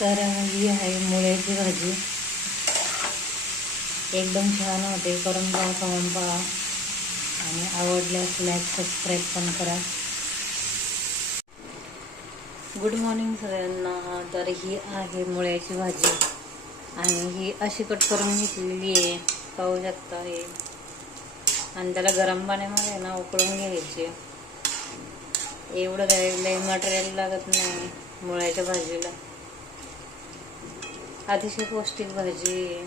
तर ही आहे मुळ्याची भाजी. एकदम छान होते. करून पहा, खाऊन पहा आणि आवडल्यास लाईक सबस्क्राईब पण करा. गुड मॉर्निंग सगळ्यांना. तर ही आहे मुळ्याची भाजी आणि ही अशी कट करून घेतलेली आहे, पाहू शकता हे. आणि त्याला गरम पाण्यामध्ये ना उकळून घ्यायचे. एवढं काय लय मटेरियल लागत नाही मुळ्याच्या भाजीला. अतिशय पौष्टिक भाजी आहे.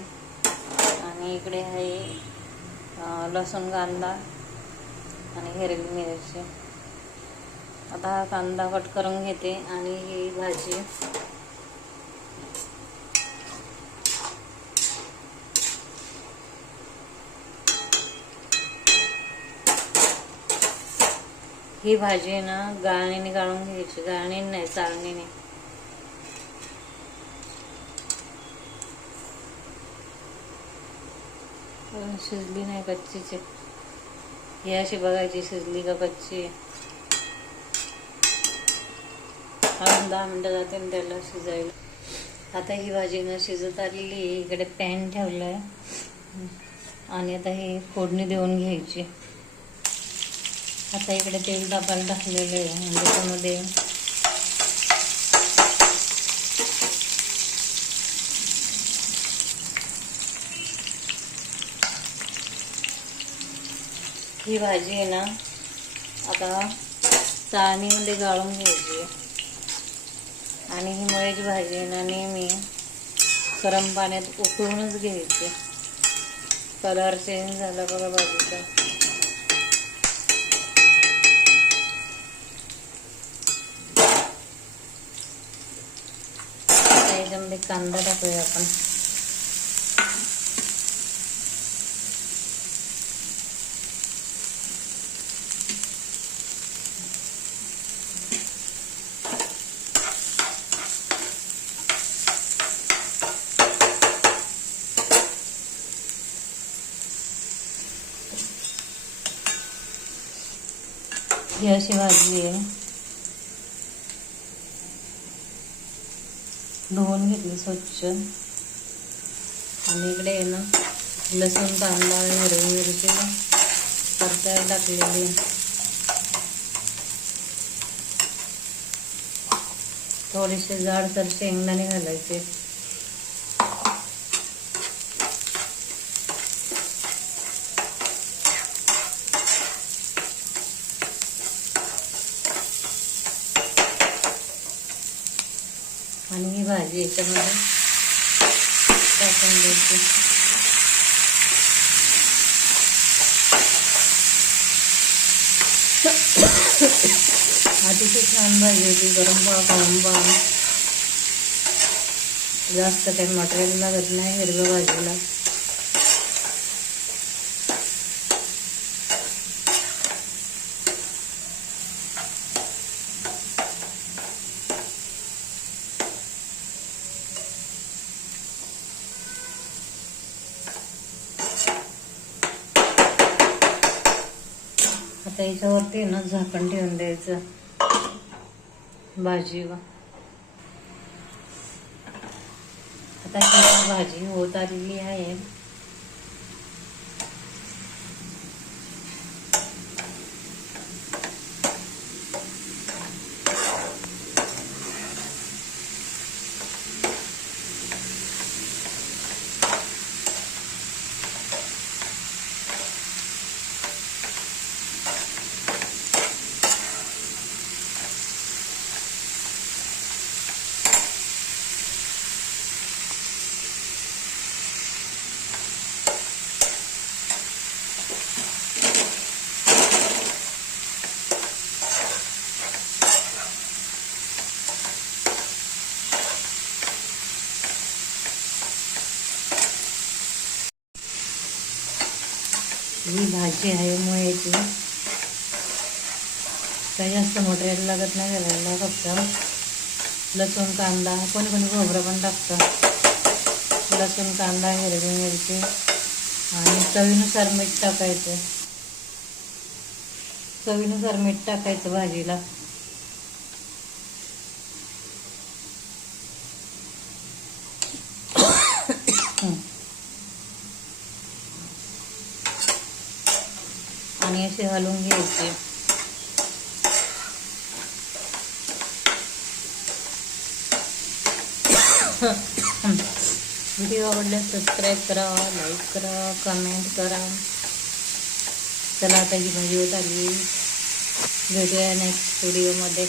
आणि इकडे आहे लसूण, कांदा आणि हिरवी मिरची. आता हा कांदा कट करून घेते आणि ही भाजी ना गाळणीने गाळून घ्यायची. गाळणीने नाही, चाळणीने. शिजली नाही, कच्चीच आहे. ही अशी बघायची शिजली का कच्ची. अजून 10 मिनटं जाते ना त्याला शिजायला. आता ही भाजी ना शिजत आलेली आहे. इकडे पॅन ठेवला आहे आणि आता ही फोडणी देऊन घ्यायची. आता इकडे तेल तापायला टाकलेलं आहे आणि त्याच्यामध्ये ही भाजी आहे ना आता चाळणीमध्ये गाळून घ्यायची. आणि ही मुळ्याची भाजी आहे ना नेहमी गरम पाण्यात उकळूनच घ्यायची. कलर चेंज झाला बघा भाजीचा. याच्यामध्ये कांदा टाकूया आपण. ही अशी भाजी आहे. धुवून घेतली स्वच्छ. आणि इकडे आहे ना लसूण, कांदा, हिरवी मिरची परतायला टाकलेली. थोडेसे जाडसर शेंगदाणे घालायचे. आणि ही भाजी याच्यामध्ये टाकून द्यायची. अतिशय छान भाजी होती. गरम पहा, खाऊन पहा. जास्त काही मटेरियल लागत नाही हिरव्या भाजीला. आता याच्यावरती ना झाकण ठेवून द्यायचं भाजीवर. आता ही भाजी होत आलेली आहे. ही भाजी आहे मुळ्याची. काही जास्त मटेरियल लागत नाही घालायला. फक्त लसूण, कांदा, कोणी कोणी खोबरं पण टाकतं. लसूण, कांदा, हिरवी मिरची आणि चवीनुसार मीठ टाकायचं. चवीनुसार मीठ टाकायचं भाजीला. आणि असे हलवून घ्यायचे. व्हिडिओ आवडल्यास सबस्क्राईब करा, लाईक करा, कमेंट करा. चला आता ही भाजी होत आली. भेटूया नेक्स्ट व्हिडिओमध्ये.